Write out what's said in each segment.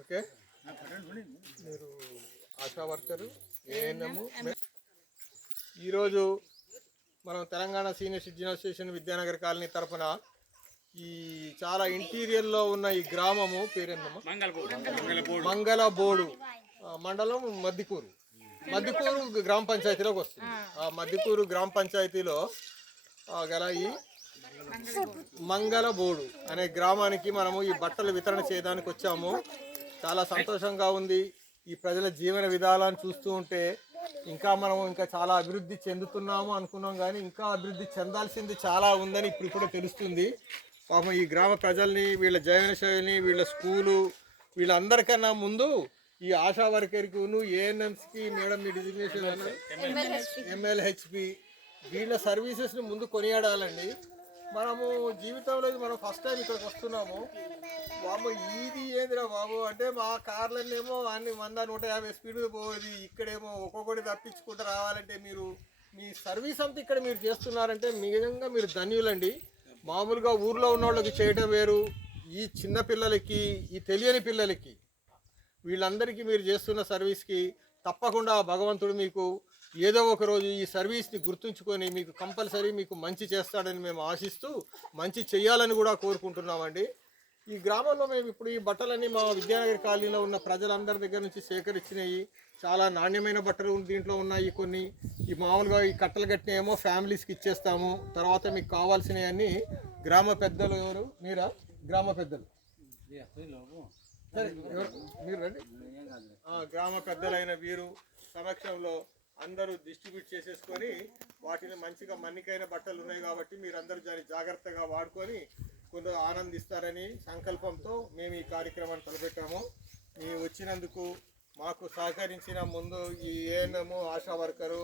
Okay, మీరు ASHA worker ANM. ఈరోజు మనం Telangana senior citizen association Vidyanagar colony తరఫున ఈ చాలా ఇంటీరియర్లో ఉన్న ఈ గ్రామము పేరేందమ్మా? మంగళబోడు మండలం మద్దికూరు గ్రామ పంచాయతీలోకి వస్తుంది. ఆ మద్దికూరు గ్రామ పంచాయతీలో గల ఈ మంగళబోడు అనే గ్రామానికి మనము ఈ బట్టలు వితరణ చేయడానికి వచ్చాము. చాలా సంతోషంగా ఉంది. ఈ ప్రజల జీవన విధానాన్ని చూస్తూ ఉంటే ఇంకా చాలా అభివృద్ధి చెందుతున్నాము అనుకున్నాం, కానీ ఇంకా అభివృద్ధి చెందాల్సింది చాలా ఉందని ఇప్పుడు తెలుస్తుంది. పాపం ఈ గ్రామ ప్రజల్ని, వీళ్ళ జీవన శైలిని, వీళ్ళ స్కూలు, వీళ్ళందరికన్నా ముందు ఈ ఆశా వర్కర్కి ఏఎన్ఎంస్కి మేడం మీ డిజిగ్నేషన్ ఎంఎల్హెచ్పి వీళ్ళ సర్వీసెస్ని ముందు కొనియాడాలండి. మనము జీవితంలో మనం ఫస్ట్ టైం ఇక్కడికి వస్తున్నాము. బాబు ఇది ఏందిరా బాబు అంటే మా కార్లనేమో అన్ని 100-150 స్పీడ్ పోయేది, ఇక్కడేమో ఒక్కొక్కటి తప్పించుకుంటూ రావాలంటే మీరు మీ సర్వీస్ అంతా ఇక్కడ మీరు చేస్తున్నారంటే నిజంగా మీరు ధన్యులండి. మామూలుగా ఊర్లో ఉన్న వాళ్ళకి చేయడం వేరు, ఈ చిన్న పిల్లలకి, ఈ తెలియని పిల్లలకి, వీళ్ళందరికీ మీరు చేస్తున్న సర్వీస్కి తప్పకుండా భగవంతుడు మీకు ఏదో ఒక రోజు ఈ సర్వీస్ని గుర్తుంచుకొని మీకు కంపల్సరీ మీకు మంచి చేస్తాడని మేము ఆశిస్తూ మంచి చేయాలని కూడా కోరుకుంటున్నామండి. ఈ గ్రామంలో మేము ఇప్పుడు ఈ బట్టలన్నీ మా విద్యానగర్ కాలనీలో ఉన్న ప్రజలందరి దగ్గర నుంచి సేకరించినవి. చాలా నాణ్యమైన బట్టలు దీంట్లో ఉన్నాయి. కొన్ని ఈ మామూలుగా ఈ కట్టలు కట్టినేమో ఫ్యామిలీస్కి ఇచ్చేస్తాము. తర్వాత మీకు కావాల్సినవన్నీ గ్రామ పెద్దలు, ఎవరు మీరా? గ్రామ పెద్దలు మీరు రండి. గ్రామ పెద్దలైన వీరు సమక్షంలో అందరూ డిస్ట్రిబ్యూట్ చేసేసుకొని వాటిని మంచిగా మన్నికైన బట్టలు ఉన్నాయి కాబట్టి మీరందరూ దాన్ని జాగ్రత్తగా వాడుకొని కొంత ఆనందిస్తారని సంకల్పంతో మేము ఈ కార్యక్రమాన్ని తలపెట్టాము. మేము వచ్చినందుకు మాకు సహకరించిన ముందు ఈ ఏఎన్ఎం ఆశా వర్కరు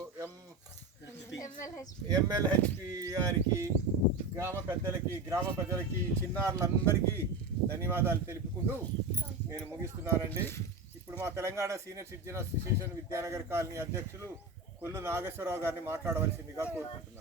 ఎంఎల్హెచ్పి గారికి, గ్రామ ప్రజలకి, చిన్నారులందరికీ ధన్యవాదాలు తెలుపుకుంటూ నేను ముగిస్తున్నానండి. ఇప్పుడు మా Telangana senior citizen association Vidyanagar colony అధ్యక్షులు కొల్లు నాగేశ్వరరావు గారిని మాట్లాడవలసిందిగా కోరుకుంటున్నాను.